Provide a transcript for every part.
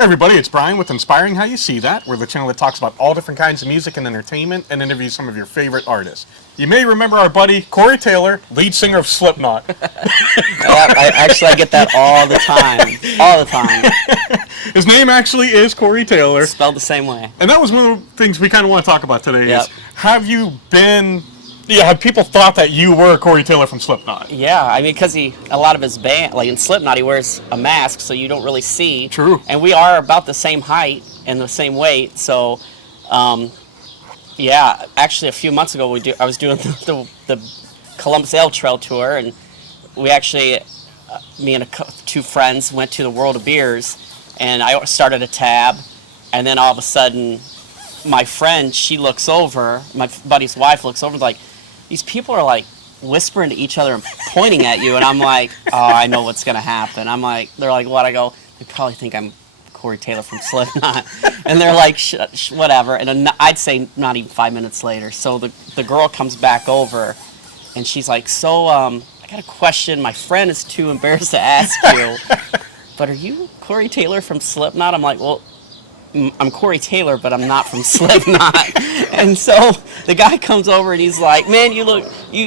Everybody, it's Brian with Inspiring How You See That. We're the channel that talks about all different kinds of music and entertainment and interviews some of your favorite artists. You may remember our buddy Corey Taylor, lead singer of SLIPKNOT. I get that all the time. All the time. His name actually is Corey Taylor. Spelled the same way. And that was one of the things we kind of want to talk about today Yep. is, have people thought that you were Corey Taylor from SLIPKNOT? Yeah, I mean, because a lot of his band, like in Slipknot, he wears a mask, so you don't really see. True. And we are about the same height and the same weight, so, yeah. Actually, a few months ago, I was doing the Columbus Ale Trail tour, and we actually, me and two friends went to the World of Beers, and I started a tab, and then all of a sudden, my friend, she looks over, my buddy's wife looks over, like, these people are like whispering to each other and pointing at you, and I'm like, oh, I know what's gonna happen. I'm like, they're like, what? I go, they probably think I'm Corey Taylor from Slipknot, and they're like, whatever. And I'd say not even 5 minutes later, so the girl comes back over, and she's like, so I got a question. My friend is too embarrassed to ask you, but are you Corey Taylor from Slipknot? I'm like, well, I'm Corey Taylor, but I'm not from Slipknot. And so the guy comes over and he's like, man, you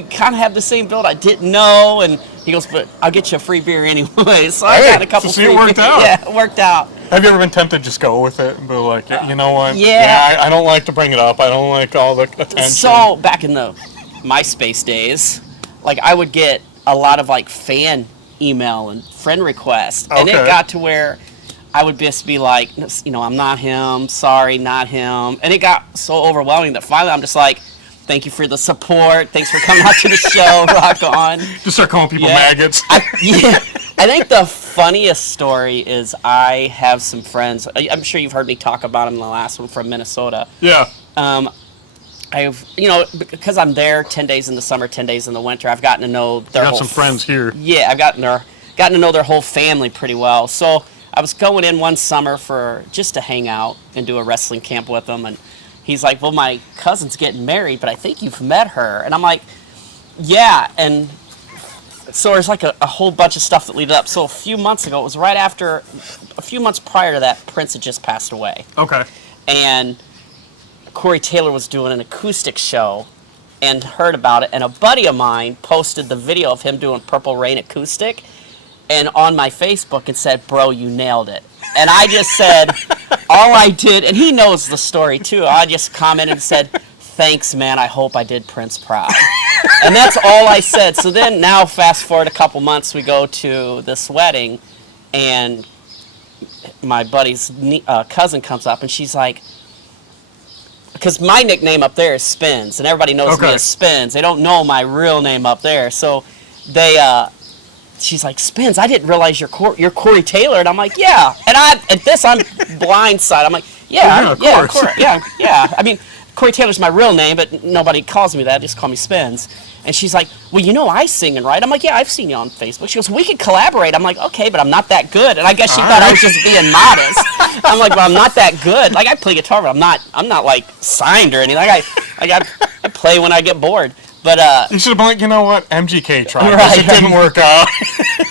kind of have the same build. I didn't know. And he goes, but I'll get you a free beer anyway. So I got a couple free beers. It worked out. Yeah, it worked out. Have you ever been tempted to just go with it and be like, you know what? Yeah. I don't like to bring it up. I don't like all the attention. So back in the MySpace days, like I would get a lot of like fan email and friend requests. And it got to where I would just be like, you know, I'm not him, sorry, not him. And it got so overwhelming that finally I'm just like, thank you for the support, thanks for coming out to the show, rock on. Just start calling people maggots. I think the funniest story is I have some friends, I'm sure you've heard me talk about them in the last one, from Minnesota. Yeah. I've, you know, because I'm there 10 days in the summer, 10 days in the winter, I've gotten to know their whole... Got some friends here. Yeah, I've gotten to know their whole family pretty well. So I was going in one summer just to hang out and do a wrestling camp with them, and he's like, well, my cousin's getting married, but I think you've met her. And I'm like, yeah. And so there's like a whole bunch of stuff that leaded up. So a few months ago, it was a few months prior to that, Prince had just passed away. Okay. And Corey Taylor was doing an acoustic show and heard about it, and a buddy of mine posted the video of him doing Purple Rain acoustic and on my Facebook and said, bro, you nailed it. And I just said, all I did, and he knows the story too, I just commented and said, thanks, man, I hope I did Prince proud. And that's all I said. So then now fast forward a couple months, we go to this wedding, and my buddy's cousin comes up, and she's like, because my nickname up there is Spins, and everybody knows me as Spins. They don't know my real name up there. So she's like, Spins, I didn't realize you're Corey Taylor. And I'm like, yeah. And I'm blindsided. I'm like, yeah, yeah. I mean, Corey Taylor's my real name, but nobody calls me that. Just call me Spins. And she's like, well, you know I sing and write. I'm like, yeah, I've seen you on Facebook. She goes, we could collaborate. I'm like, okay, but I'm not that good. And I guess she thought I was just being modest. I'm like, well, I'm not that good. Like, I play guitar, but I'm not like signed or anything. I play when I get bored. But you should have been like, you know what, MGK tried. Right. It didn't work out.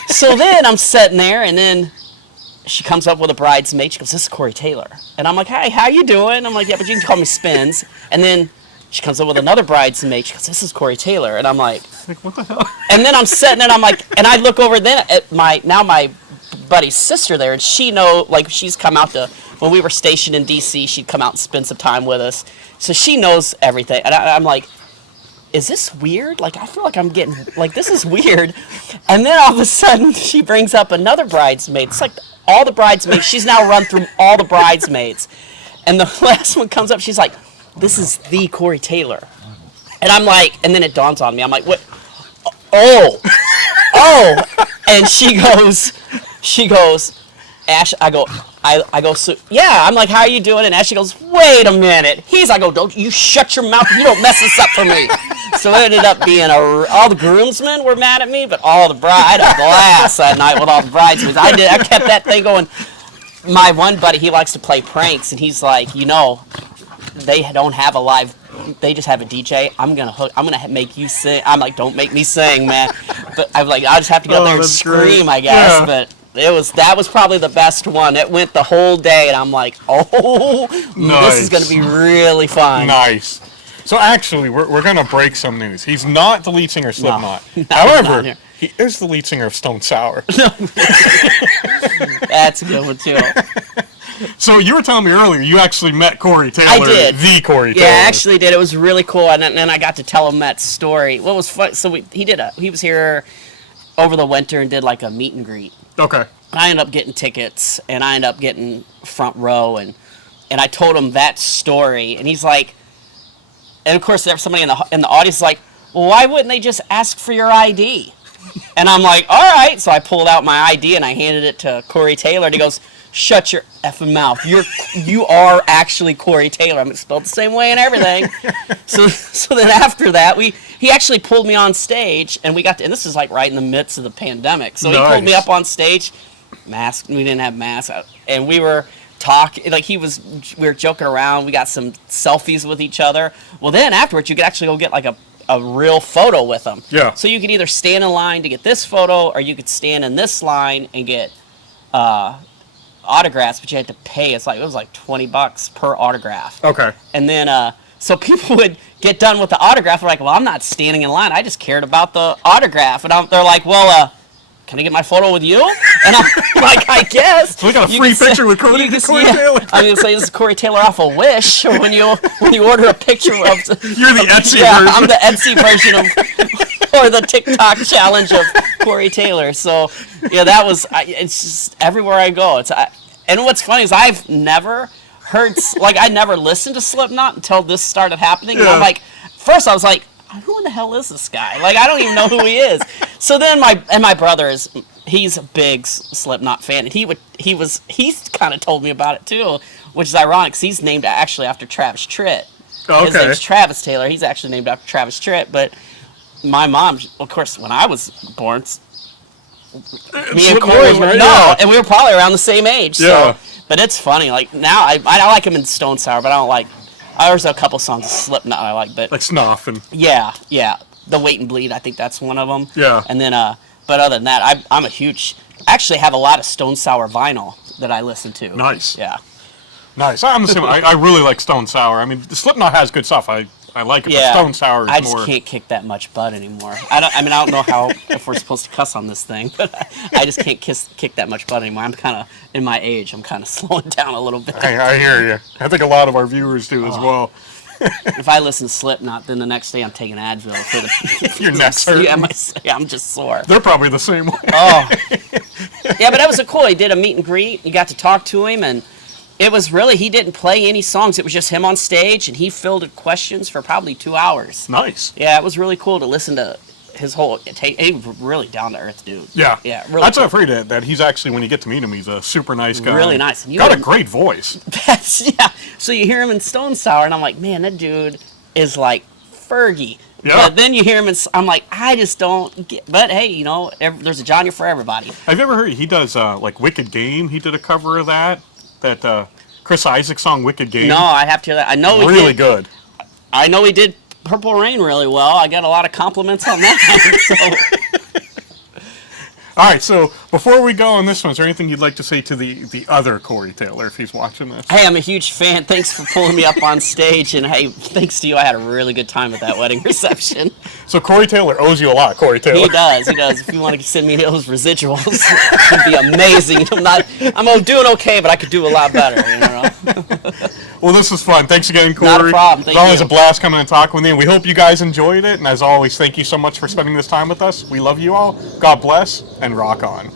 So then I'm sitting there, and then she comes up with a bridesmaid. She goes, this is Corey Taylor. And I'm like, hey, how you doing? I'm like, yeah, but you can call me Spins. And then she comes up with another bridesmaid. She goes, this is Corey Taylor. And I'm like, what the hell? And then I'm sitting and I'm like, and I look over then at my buddy's sister there, and she's come out to, when we were stationed in D.C., she'd come out and spend some time with us. So she knows everything. And I'm like, is this weird? Like, I feel like I'm getting, like, this is weird. And then all of a sudden, she brings up another bridesmaid. It's like all the bridesmaids. She's now run through all the bridesmaids. And the last one comes up, she's like, this is the Corey Taylor. And I'm like, and then it dawns on me. I'm like, what? Oh. And she goes, Ash, I go, so, yeah, I'm like, how are you doing? And Ashley goes, wait a minute. I go, don't you shut your mouth. You don't mess this up for me. So it ended up being all the groomsmen were mad at me, but I had a blast that night with all the bridesmaids. I kept that thing going. My one buddy, he likes to play pranks, and he's like, you know, they don't have a live, they just have a DJ. I'm gonna make you sing. I'm like, don't make me sing, man. But I'm like, I just have to get up there and scream, I guess. Yeah. But That was probably the best one. It went the whole day, and I'm like, oh, Nice. this is going to be really fun. Nice. So actually, we're going to break some news. He's not the lead singer of Slipknot. No, not However, here. he is the lead singer of Stone Sour. That's a good one too. So you were telling me earlier you actually met Corey Taylor. I did. The Corey Taylor. Yeah, I actually did. It was really cool, and then I got to tell him that story. What was fun? So he was here over the winter and did like a meet and greet. Okay. I ended up getting tickets, and I ended up getting front row, and I told him that story, and he's like, and of course there's somebody in the audience like, well, why wouldn't they just ask for your ID? And I'm like, all right. So I pulled out my ID and I handed it to Corey Taylor, and he goes, shut your effing mouth. You are actually Corey Taylor. I'm spelled the same way and everything. So then after that, he actually pulled me on stage, and and this is like right in the midst of the pandemic. So he pulled me up on stage, masked. We didn't have masks, and we were talking. Like we were joking around. We got some selfies with each other. Well, then afterwards, you could actually go get like a real photo with him. Yeah. So you could either stand in line to get this photo, or you could stand in this line and get autographs, but you had to pay. It was like $20 per autograph. Okay. And then so people would get done with the autograph. They're like, well, I'm not standing in line. I just cared about the autograph. And they're like, well, can I get my photo with you? And I'm like, I guess. So we got a free picture with Corey Taylor. I'm gonna say this is Corey Taylor off of Wish. When you order a picture of You're the Etsy yeah, version. I'm the Etsy version of or the TikTok challenge of Corey Taylor. So yeah, that was. It's just everywhere I go. And what's funny is I've never heard I never listened to Slipknot until this started happening. Yeah. And I'm like, first I was like, who in the hell is this guy? Like, I don't even know who he is. So then my brother he's a big Slipknot fan, and he's kind of told me about it too, which is ironic because he's named actually after Travis Tritt. Okay. His name's Travis Taylor. He's actually named after Travis Tritt. But my mom, of course, when I was born, me and Corey were, and we were probably around the same age. Yeah. So, but it's funny. Like now, I like him in Stone Sour, but I don't like. There's a couple songs of Slipknot I like, but Like Snuff and. yeah, the Wait and Bleed. I think that's one of them. Yeah. And then, but other than that, I'm a huge. Actually, have a lot of Stone Sour vinyl that I listen to. Nice. Yeah. Nice. I'm the same. I really like Stone Sour. I mean, Slipknot has good stuff. I like it, Yeah. but Stone Sour is I just more. can't kick that much butt anymore. I don't know if we're supposed to cuss on this thing, but I just can't kick that much butt anymore. I'm kind of in my age. I'm kind of slowing down a little bit. I hear you. I think a lot of our viewers do as well. If I listen to Slipknot, then the next day I'm taking Advil for the. Your neck's hurting. Yeah, I'm just sore. They're probably the same way. Oh. Yeah, but that was cool. He did a meet and greet. You got to talk to him, and it was really, he didn't play any songs. It was just him on stage, and he fielded questions for probably 2 hours. Nice. Yeah, it was really cool to listen to his whole, he was really down to earth dude. Yeah. Yeah, really That's cool. what I'm afraid that he's actually, when you get to meet him, he's a super nice guy. Really nice. Got a great voice. Yeah. So you hear him in Stone Sour, and I'm like, man, that dude is like Fergie. Yeah. But then you hear him, I'm like, I just don't get. But hey, there's a genre for everybody. Have you ever heard he does like Wicked Game? He did a cover of that Chris Isaak song Wicked Game. No, I have to hear that. I know he did. Really good. I know he did Purple Rain really well. I got a lot of compliments on that. So. All right, so before we go on this one, is there anything you'd like to say to the other Corey Taylor if he's watching this? Hey, I'm a huge fan. Thanks for pulling me up on stage, and hey, thanks to you, I had a really good time at that wedding reception. So Corey Taylor owes you a lot, Corey Taylor. He does. If you want to send me those residuals, it'd be amazing. I'm doing okay, but I could do a lot better. Well, this was fun. Thanks again, Corey. Not a problem. It's always a blast coming and talking with you. And we hope you guys enjoyed it. And as always, thank you so much for spending this time with us. We love you all. God bless and rock on.